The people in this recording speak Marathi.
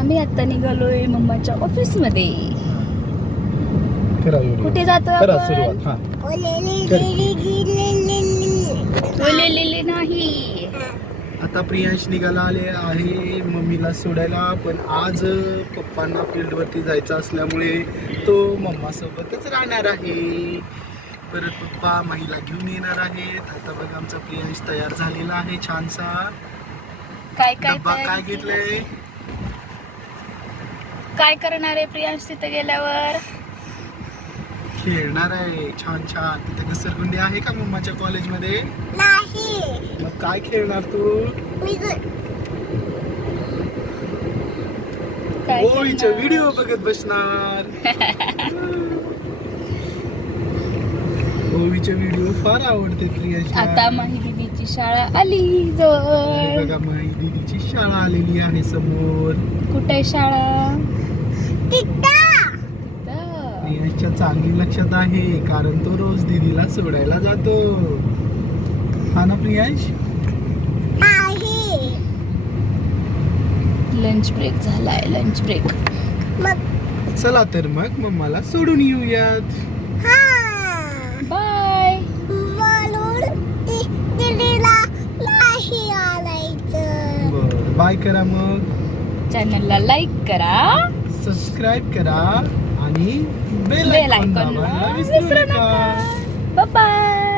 आम्ही आता निघालोय मम्माच्या ऑफिस मध्ये. कुठे जातो आपण? नाही. आता प्रियांश निघाला आले आहे मम्मीला सोडायला, पण आज पप्पांना फील्ड वरती जायचं असल्यामुळे तो मम्मा सोबतच राहणार आहे. परत पप्पा माहीला घेऊन येणार आहेत. आता बघा आमचा प्रियांश तयार झालेला आहे छानसा. काय डब्बा काय घेतलंय? काय करणार आहे प्रियांश तिथे गेल्यावर? खेळणार आहे छान छान. तिथे घसरगुंडी आहे का मम्माच्या कॉलेजमध्ये? नाही. मग काय खेळणार तू? होळीचा व्हिडिओ बघत बसणार. होळीचे व्हिडिओ फार आवडते प्रियांशला. आता माही दीदीची शाळा आली जवळ. बघा माही दीदीची शाळा आलेली आहे समोर. कुठे आहे शाळा? प्रियांशच्या चांगली लक्षात आहे, कारण तो रोज दीदीला सोडायला जातो. हा ना प्रियांश? लंच ब्रेक झालाय. Lunch break. चला तर मग मम्माला सोडून येऊयात. बाय. बरं, बाय करा मग. चॅनलला लाईक करा, सबस्क्राईब करा आणि बेल बेल आयकॉन आयकॉन दाबायला विसरू नका. Bye bye.